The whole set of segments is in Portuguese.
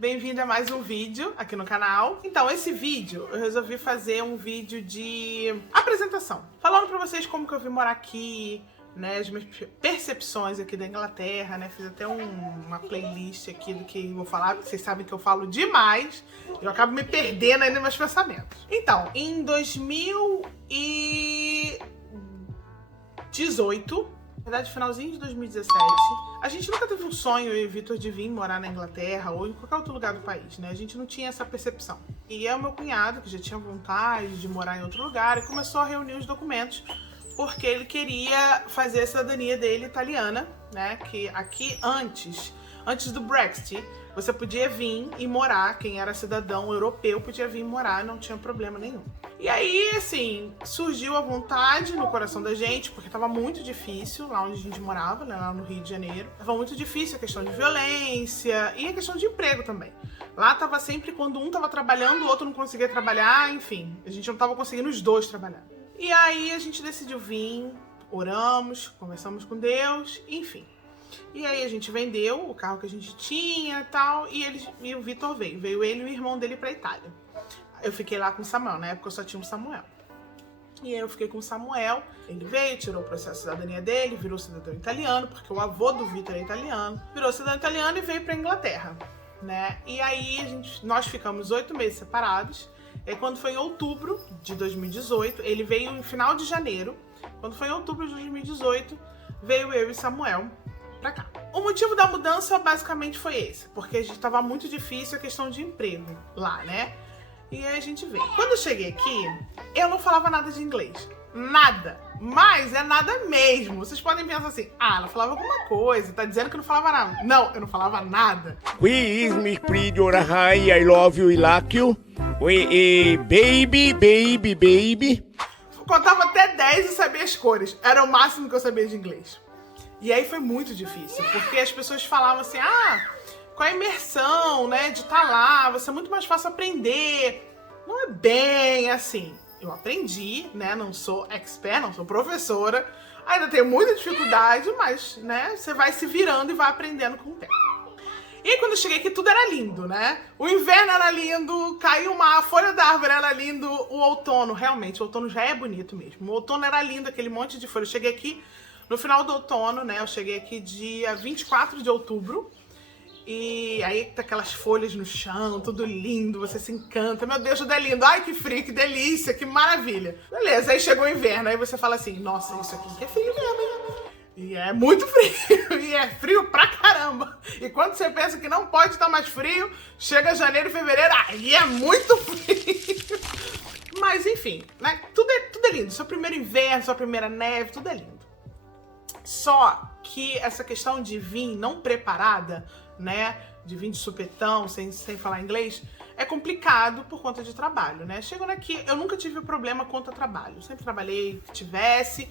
bem-vindo a mais um vídeo aqui no canal. Então, esse vídeo, eu resolvi fazer um vídeo de apresentação. Falando pra vocês como que eu vim morar aqui, né, as minhas percepções aqui da Inglaterra, né, fiz até uma playlist aqui do que eu vou falar, porque vocês sabem que eu falo demais, eu acabo me perdendo aí nos meus pensamentos. Então, em 2018, na verdade, finalzinho de 2017, a gente nunca teve um sonho, eu e o Vitor, de vir morar na Inglaterra ou em qualquer outro lugar do país, né? A gente não tinha essa percepção. E é o meu cunhado, que já tinha vontade de morar em outro lugar, e começou a reunir os documentos, porque ele queria fazer a cidadania dele italiana, né? Que aqui, antes do Brexit, você podia vir e morar, quem era cidadão europeu podia vir morar, não tinha problema nenhum. E aí, assim, surgiu a vontade no coração da gente, porque tava muito difícil lá onde a gente morava, né, lá no Rio de Janeiro. Tava muito difícil a questão de violência e a questão de emprego também. Lá tava sempre, quando um tava trabalhando, o outro não conseguia trabalhar, enfim, a gente não tava conseguindo os dois trabalhar. E aí a gente decidiu vir, oramos, conversamos com Deus, enfim. E aí a gente vendeu o carro que a gente tinha e tal, e o Vitor veio ele e o irmão dele pra Itália. Eu fiquei lá com o Samuel, na época eu só tinha um Samuel. E aí eu fiquei com o Samuel, ele veio, tirou o processo de cidadania dele, virou cidadão italiano, porque o avô do Vitor é italiano, virou cidadão italiano e veio pra Inglaterra, né? E aí nós ficamos 8 meses separados, e quando foi em outubro de 2018, ele veio no final de janeiro, quando foi em outubro de 2018, veio eu e Samuel pra cá. O motivo da mudança basicamente foi esse, porque a gente tava muito difícil a questão de emprego lá, né? E aí a gente veio. Quando eu cheguei aqui, eu não falava nada de inglês. Nada. Mas é nada mesmo. Vocês podem pensar assim, ela falava alguma coisa, tá dizendo que não falava nada. Não, eu não falava nada. We is Miss Pretty or hi, I love you, I like you. We, baby. Contava até 10 e sabia as cores. Era o máximo que eu sabia de inglês. E aí foi muito difícil, porque as pessoas falavam assim, com a imersão, né, de estar lá, vai ser muito mais fácil aprender. Não é bem assim. Eu aprendi, né, não sou expert, não sou professora, ainda tenho muita dificuldade, mas, né, você vai se virando e vai aprendendo com o tempo. E aí, quando eu cheguei aqui, tudo era lindo, né? O inverno era lindo, caiu uma folha da árvore, era lindo, o outono, realmente, o outono já é bonito mesmo. O outono era lindo, aquele monte de folha. Eu cheguei aqui no final do outono, né, eu cheguei aqui dia 24 de outubro, e aí tá aquelas folhas no chão, tudo lindo, você se encanta. Meu Deus, tudo é lindo. Ai, que frio, que delícia, que maravilha. Beleza, aí chegou o inverno, aí você fala assim, nossa, isso aqui é frio mesmo, hein? E é muito frio, e é frio pra caramba. E quando você pensa que não pode estar mais frio, chega janeiro e fevereiro, aí é muito frio. Mas enfim, né, tudo é lindo. Seu primeiro inverno, sua primeira neve, tudo é lindo. Só que essa questão de vir não preparada, né, de vir de supetão, sem falar inglês, é complicado por conta de trabalho, né? Chegando aqui, eu nunca tive problema quanto a trabalho, sempre trabalhei que tivesse.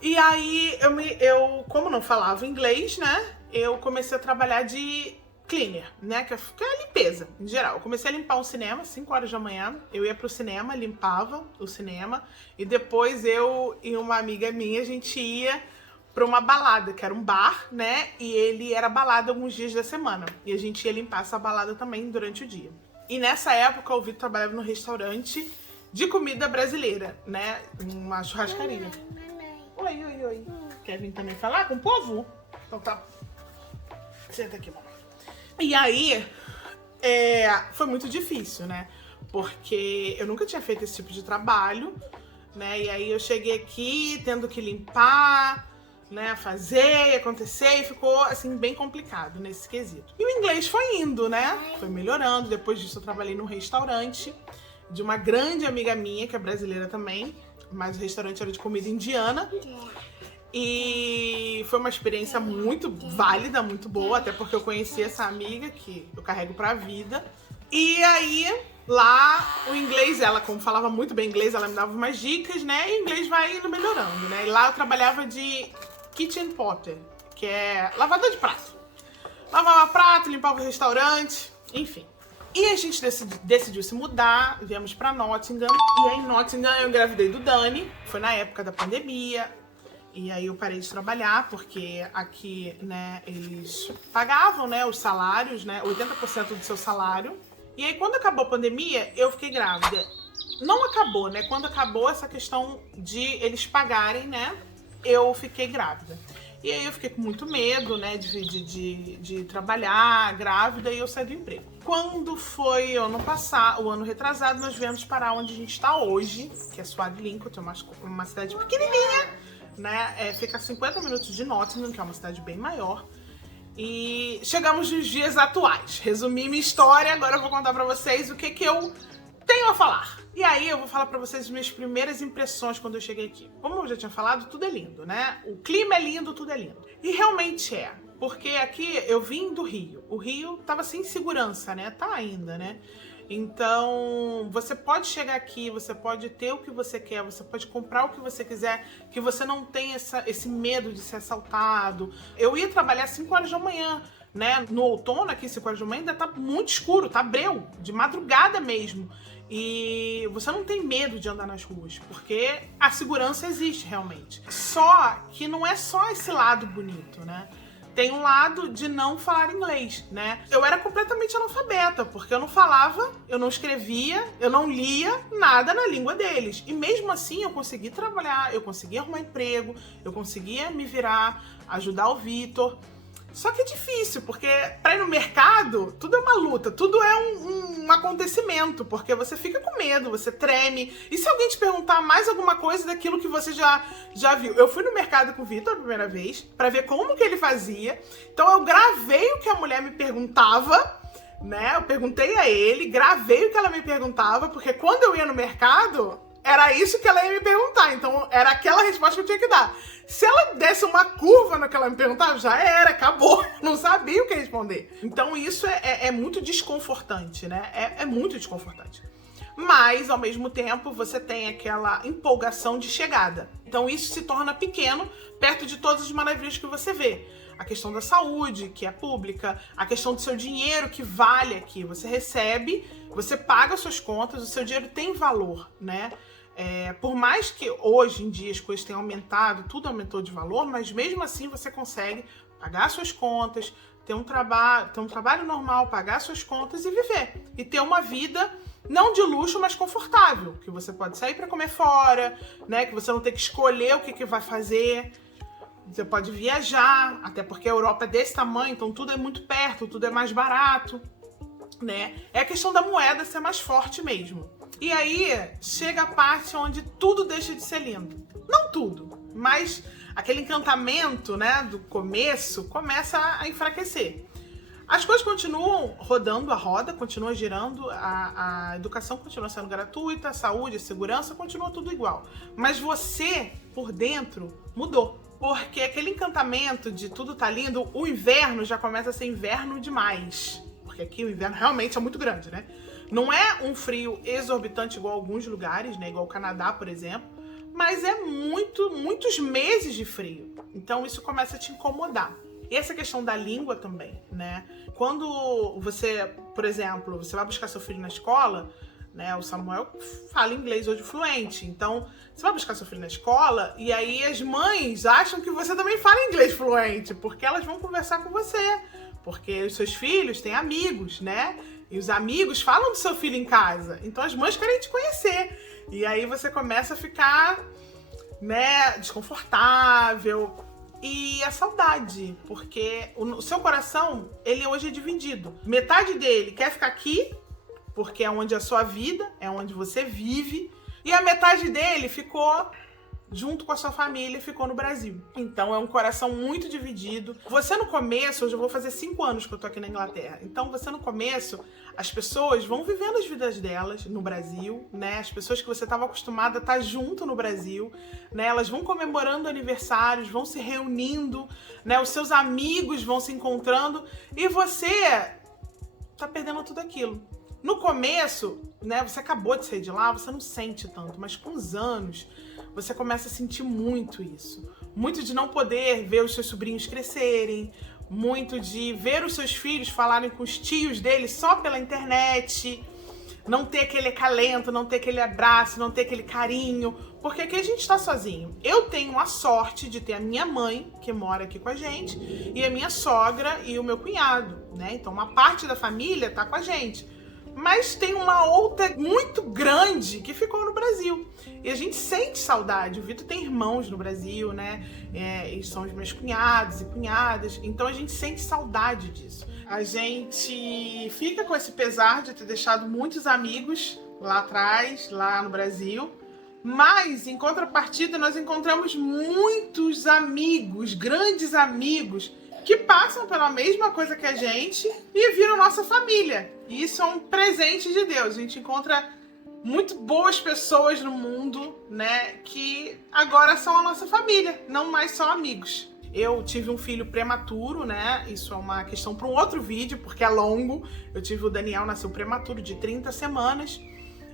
E aí, eu como não falava inglês, né, eu comecei a trabalhar de cleaner, né, que é a limpeza, em geral. Eu comecei a limpar um cinema, 5 horas da manhã, eu ia pro cinema, limpava o cinema, e depois eu e uma amiga minha, a gente ia pra uma balada, que era um bar, né? E ele era balada alguns dias da semana. E a gente ia limpar essa balada também durante o dia. E nessa época, o Vitor trabalhava no restaurante de comida brasileira, né? Uma churrascaria. Oi. Quer vir também falar com o povo? Então tá. Senta aqui, mamãe. E aí, foi muito difícil, né? Porque eu nunca tinha feito esse tipo de trabalho, né? E aí eu cheguei aqui tendo que limpar, né, fazer, acontecer, e ficou, assim, bem complicado nesse quesito. E o inglês foi indo, né, foi melhorando. Depois disso eu trabalhei num restaurante de uma grande amiga minha, que é brasileira também, mas o restaurante era de comida indiana. E foi uma experiência muito válida, muito boa, até porque eu conheci essa amiga que eu carrego pra vida. E aí, lá, o inglês, ela, como falava muito bem inglês, ela me dava umas dicas, né, e o inglês vai indo melhorando, né. E lá eu trabalhava de kitchen potter, que é lavador de prato. Lavava prato, limpava o restaurante, enfim. E a gente decidiu se mudar, viemos pra Nottingham. E aí em Nottingham eu engravidei do Dani, foi na época da pandemia. E aí eu parei de trabalhar, porque aqui, né, eles pagavam, né, os salários, né, 80% do seu salário. E aí quando acabou a pandemia, eu fiquei grávida. Não acabou, né? Quando acabou essa questão de eles pagarem, né, eu fiquei grávida. E aí eu fiquei com muito medo, né, de trabalhar grávida, e eu saí do emprego. Quando foi o ano retrasado, nós viemos parar onde a gente está hoje, que é Swan Lincoln, uma cidade pequenininha, né, fica a 50 minutos de Nottingham, que é uma cidade bem maior. E chegamos nos dias atuais. Resumi minha história, agora eu vou contar pra vocês o que eu tenho a falar. E aí eu vou falar pra vocês as minhas primeiras impressões quando eu cheguei aqui. Como eu já tinha falado, tudo é lindo, né? O clima é lindo, tudo é lindo. E realmente é. Porque aqui eu vim do Rio. O Rio tava sem segurança, né? Tá ainda, né? Então, você pode chegar aqui, você pode ter o que você quer, você pode comprar o que você quiser, que você não tem esse medo de ser assaltado. Eu ia trabalhar às 5 horas da manhã, né? No outono, aqui, 5 horas da manhã, ainda tá muito escuro, tá breu, de madrugada mesmo. E você não tem medo de andar nas ruas, porque a segurança existe realmente. Só que não é só esse lado bonito, né? Tem um lado de não falar inglês, né? Eu era completamente analfabeta, porque eu não falava, eu não escrevia, eu não lia nada na língua deles. E mesmo assim eu consegui trabalhar, eu consegui arrumar emprego, eu conseguia me virar, ajudar o Vitor. Só que é difícil, porque pra ir no mercado, tudo é uma luta, tudo é um acontecimento, porque você fica com medo, você treme. E se alguém te perguntar mais alguma coisa daquilo que você já viu? Eu fui no mercado com o Vitor a primeira vez, pra ver como que ele fazia. Então eu gravei o que a mulher me perguntava, né? Eu perguntei a ele, gravei o que ela me perguntava, porque quando eu ia no mercado, era isso que ela ia me perguntar. Então era aquela resposta que eu tinha que dar. Se ela desse uma curva no que ela me perguntava, já era, acabou. Não sabia o que responder. Então isso é muito desconfortante, né? É muito desconfortante. Mas, ao mesmo tempo, você tem aquela empolgação de chegada. Então isso se torna pequeno perto de todas as maravilhas que você vê. A questão da saúde, que é pública, a questão do seu dinheiro, que vale aqui. Você recebe, você paga suas contas, o seu dinheiro tem valor, né? Por mais que hoje em dia as coisas tenham aumentado, tudo aumentou de valor, mas mesmo assim você consegue pagar suas contas, ter um trabalho normal, pagar suas contas e viver. E ter uma vida não de luxo, mas confortável. Que você pode sair para comer fora, né? Que você não tem que escolher o que vai fazer. Você pode viajar, até porque a Europa é desse tamanho, então tudo é muito perto, tudo é mais barato, né? É a questão da moeda ser mais forte mesmo. E aí chega a parte onde tudo deixa de ser lindo. Não tudo, mas aquele encantamento, né, do começo começa a enfraquecer. As coisas continuam rodando a roda, continua girando, a educação continua sendo gratuita, a saúde, a segurança, continua tudo igual. Mas você, por dentro, mudou. Porque aquele encantamento de tudo tá lindo, o inverno já começa a ser inverno demais. Porque aqui o inverno realmente é muito grande, né? Não é um frio exorbitante igual a alguns lugares, né? Igual o Canadá, por exemplo. Mas é muitos meses de frio. Então isso começa a te incomodar. E essa questão da língua também, né? Quando você, por exemplo, você vai buscar seu filho na escola, né? O Samuel fala inglês hoje fluente. Então, você vai buscar seu filho na escola e aí as mães acham que você também fala inglês fluente, porque elas vão conversar com você. Porque os seus filhos têm amigos, né? E os amigos falam do seu filho em casa. Então as mães querem te conhecer. E aí você começa a ficar, né, desconfortável. E a saudade, porque o seu coração, ele hoje é dividido. Metade dele quer ficar aqui, porque é onde é a sua vida, é onde você vive. E a metade dele ficou junto com a sua família, ficou no Brasil. Então é um coração muito dividido. Você no começo, hoje eu vou fazer 5 anos que eu tô aqui na Inglaterra. Então você no começo, as pessoas vão vivendo as vidas delas no Brasil, né? As pessoas que você estava acostumada a estar junto no Brasil, né? Elas vão comemorando aniversários, vão se reunindo, né? Os seus amigos vão se encontrando e você tá perdendo tudo aquilo. No começo, né? Você acabou de sair de lá, você não sente tanto, mas com os anos você começa a sentir muito isso. Muito de não poder ver os seus sobrinhos crescerem, muito de ver os seus filhos falarem com os tios deles só pela internet, não ter aquele acalento, não ter aquele abraço, não ter aquele carinho, porque aqui a gente tá sozinho. Eu tenho a sorte de ter a minha mãe, que mora aqui com a gente, e a minha sogra e o meu cunhado, né? Então uma parte da família tá com a gente. Mas tem uma outra muito grande que ficou no Brasil. E a gente sente saudade. O Vitor tem irmãos no Brasil, né? Eles são os meus cunhados e cunhadas. Então a gente sente saudade disso. A gente fica com esse pesar de ter deixado muitos amigos lá atrás, lá no Brasil. Mas, em contrapartida, nós encontramos muitos amigos, grandes amigos, que passam pela mesma coisa que a gente e viram nossa família. E isso é um presente de Deus. A gente encontra muito boas pessoas no mundo, né, que agora são a nossa família, não mais só amigos. Eu tive um filho prematuro, né? Isso é uma questão para um outro vídeo, porque é longo. Eu tive o Daniel, nasceu prematuro, de 30 semanas.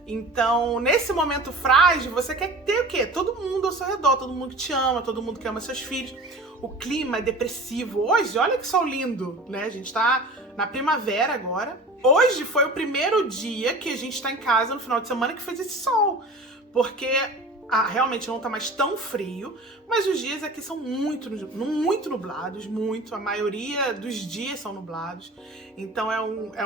Então, nesse momento frágil, você quer ter o quê? Todo mundo ao seu redor, todo mundo que te ama, todo mundo que ama seus filhos. O clima é depressivo. Hoje, olha que sol lindo, né? A gente tá na primavera agora. Hoje foi o primeiro dia que a gente tá em casa no final de semana que fez esse sol. Porque realmente não tá mais tão frio, mas os dias aqui são muito nublados, muito. A maioria dos dias são nublados. Então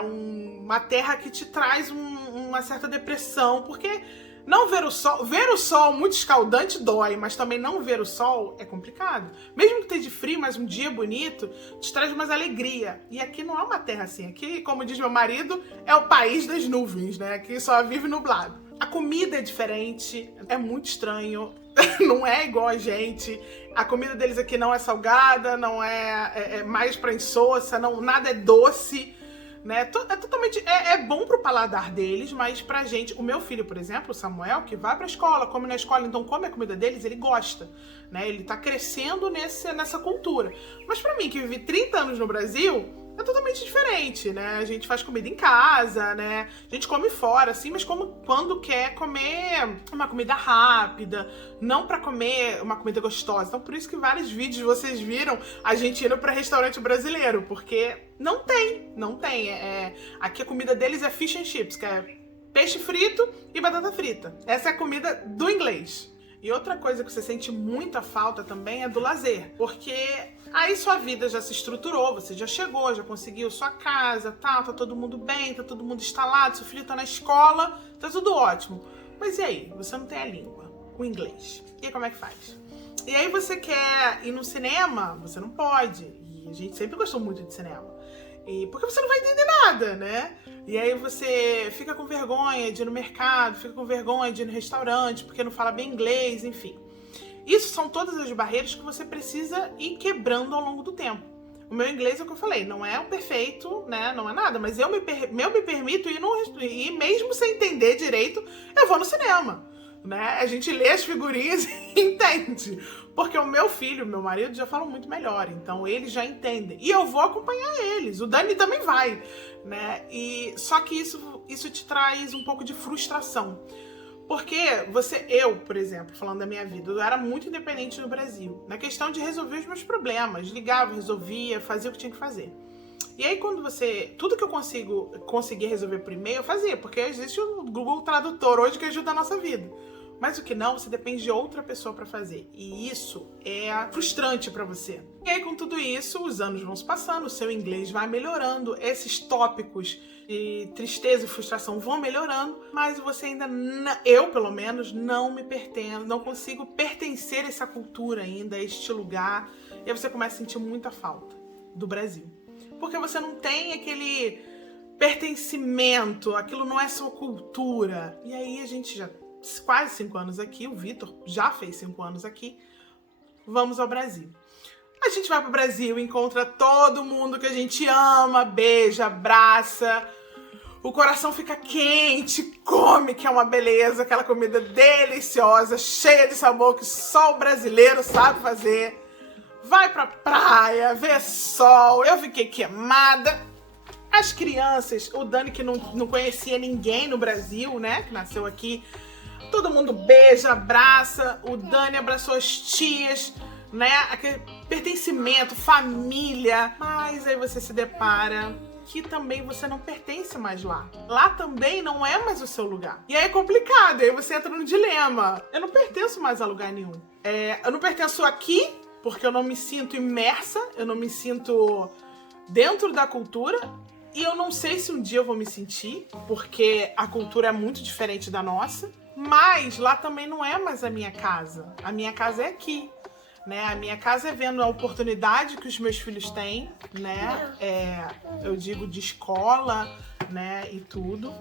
uma terra que te traz uma certa depressão, porque não ver o sol muito escaldante dói, mas também não ver o sol é complicado. Mesmo que esteja frio, mas um dia bonito te traz mais alegria. E aqui não é uma terra assim. Aqui, como diz meu marido, é o país das nuvens, né? Aqui só vive nublado. A comida é diferente, é muito estranho, não é igual a gente. A comida deles aqui não é salgada, não é mais pra insossa, nada é doce, né? É totalmente, é bom pro paladar deles, mas pra gente, o meu filho, por exemplo, o Samuel, que vai pra escola, come na escola, então come a comida deles, ele gosta, né? Ele tá crescendo nessa cultura. Mas pra mim, que vivi 30 anos no Brasil, é totalmente diferente, né? A gente faz comida em casa, né? A gente come fora, assim, mas quando quer comer uma comida rápida, não pra comer uma comida gostosa. Então, por isso que vários vídeos vocês viram a gente indo pra restaurante brasileiro, porque não tem. Aqui a comida deles é fish and chips, que é peixe frito e batata frita. Essa é a comida do inglês. E outra coisa que você sente muita falta também é do lazer, porque aí sua vida já se estruturou, você já chegou, já conseguiu sua casa, tá todo mundo bem, tá todo mundo instalado, seu filho tá na escola, tá tudo ótimo. Mas e aí? Você não tem a língua, o inglês. E aí como é que faz? E aí você quer ir no cinema, você não pode. E a gente sempre gostou muito de cinema. Porque você não vai entender nada, né? E aí você fica com vergonha de ir no mercado, fica com vergonha de ir no restaurante, porque não fala bem inglês, enfim. Isso são todas as barreiras que você precisa ir quebrando ao longo do tempo. O meu inglês é o que eu falei, não é o perfeito, né? Não é nada, mas eu me permito ir mesmo sem entender direito, eu vou no cinema. Né? A gente lê as figurinhas e entende. Porque o meu filho, meu marido já falam muito melhor, então eles já entendem. E eu vou acompanhar eles. O Dani também vai, né? Só que isso te traz um pouco de frustração. Porque eu, por exemplo, falando da minha vida, eu era muito independente no Brasil. Na questão de resolver os meus problemas. Ligava, resolvia, fazia o que tinha que fazer. E aí quando tudo que eu conseguir resolver por e-mail, eu fazia. Porque existe o Google Tradutor hoje que ajuda a nossa vida. Mas o que não, você depende de outra pessoa para fazer. E isso é frustrante para você. E aí, com tudo isso, os anos vão se passando, o seu inglês vai melhorando, esses tópicos de tristeza e frustração vão melhorando, mas você ainda, eu pelo menos, não consigo pertencer a essa cultura ainda, a este lugar. E aí você começa a sentir muita falta do Brasil. Porque você não tem aquele pertencimento, aquilo não é sua cultura. E aí a gente já quase 5 anos aqui, o Vitor já fez 5 anos aqui, vamos ao Brasil. A gente vai pro Brasil, encontra todo mundo que a gente ama, beija, abraça, o coração fica quente, come, que é uma beleza, aquela comida deliciosa, cheia de sabor que só o brasileiro sabe fazer. Vai pra praia, vê sol, eu fiquei queimada. As crianças, o Dani que não conhecia ninguém no Brasil, né, que nasceu aqui, todo mundo beija, abraça, o Dani abraçou as tias, né? Aquele pertencimento, família. Mas aí você se depara que também você não pertence mais lá. Lá também não é mais o seu lugar. E aí é complicado, aí você entra no dilema. Eu não pertenço mais a lugar nenhum. Eu não pertenço aqui, porque eu não me sinto imersa, eu não me sinto dentro da cultura. E eu não sei se um dia eu vou me sentir, porque a cultura é muito diferente da nossa. Mas lá também não é mais a minha casa. A minha casa é aqui. Né? A minha casa é vendo a oportunidade que os meus filhos têm, né? Eu digo de escola, né? E tudo.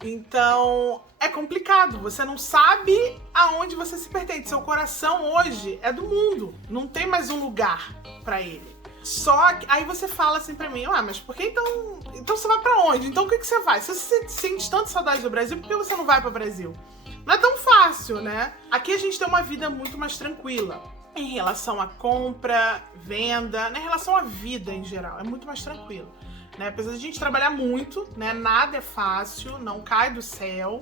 Então, é complicado. Você não sabe aonde você se pertence. Seu coração hoje é do mundo. Não tem mais um lugar pra ele. Só que aí você fala assim pra mim, mas por que então você vai pra onde? Então o que você vai? Se você sente tanta saudade do Brasil, por que você não vai pro Brasil? Não é tão fácil, né? Aqui a gente tem uma vida muito mais tranquila. Em relação à compra, venda, em relação à vida em geral, é muito mais tranquilo, né? Apesar de a gente trabalhar muito, né? Nada é fácil, não cai do céu,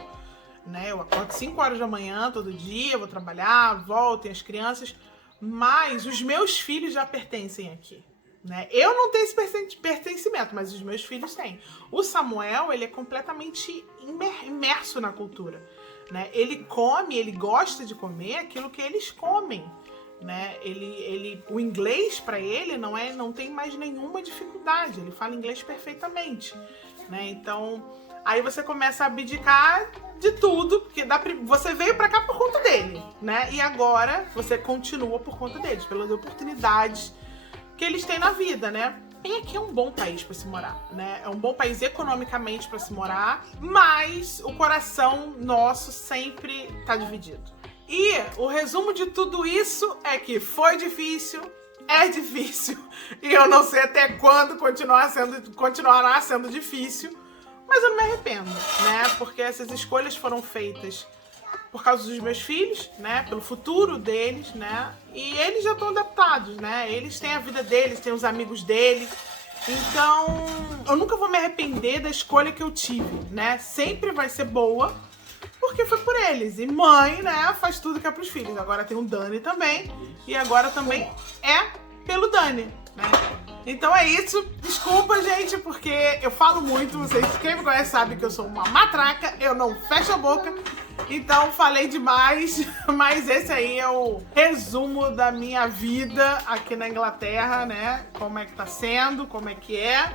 né? Eu acordo 5 horas da manhã todo dia, vou trabalhar, volto, tenho as crianças, mas os meus filhos já pertencem aqui, né? Eu não tenho esse pertencimento, mas os meus filhos têm. O Samuel, ele é completamente imerso na cultura, né? Ele come, ele gosta de comer aquilo que eles comem. Né? O inglês para ele não tem mais nenhuma dificuldade, ele fala inglês perfeitamente, né? Então aí você começa a abdicar de tudo, porque você veio para cá por conta dele, né? E agora você continua por conta deles, pelas oportunidades que eles têm na vida, né? E aqui é um bom país para se morar, né? É um bom país economicamente para se morar, mas o coração nosso sempre tá dividido. E o resumo de tudo isso é que foi difícil, é difícil, e eu não sei até quando continuará sendo difícil, mas eu não me arrependo, né? Porque essas escolhas foram feitas por causa dos meus filhos, né? Pelo futuro deles, né? E eles já estão adaptados, né? Eles têm a vida deles, têm os amigos deles. Então, eu nunca vou me arrepender da escolha que eu tive, né? Sempre vai ser boa. Porque foi por eles. E mãe, né, faz tudo que é pros filhos. Agora tem o Dani também. E agora também é pelo Dani, né? Então é isso. Desculpa, gente, porque eu falo muito. Vocês, quem me conhece sabe que eu sou uma matraca. Eu não fecho a boca. Então falei demais. Mas esse aí é o resumo da minha vida aqui na Inglaterra, né? Como é que tá sendo, como é que é.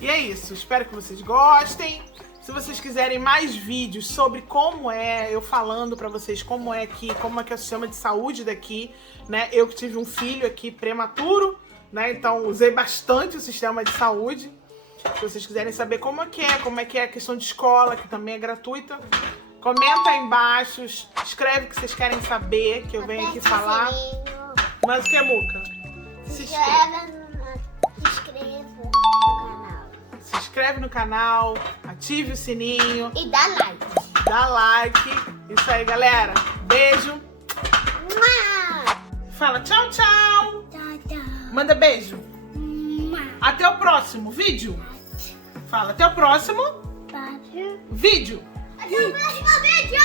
E é isso. Espero que vocês gostem. Se vocês quiserem mais vídeos sobre como é, eu falando pra vocês como é que é o sistema de saúde daqui, né? Eu que tive um filho aqui prematuro, né? Então usei bastante o sistema de saúde. Se vocês quiserem saber como é que é a questão de escola, que também é gratuita, comenta aí embaixo, escreve o que vocês querem saber, que eu venho aqui falar. Mas o que é, Muca? Se inscreve no canal, ative o sininho. E dá like. Dá like. Isso aí, galera. Beijo. Fala tchau, tchau. Tchau, tchau. Manda beijo. Até o próximo vídeo. Fala, até o próximo vídeo. Até o próximo vídeo.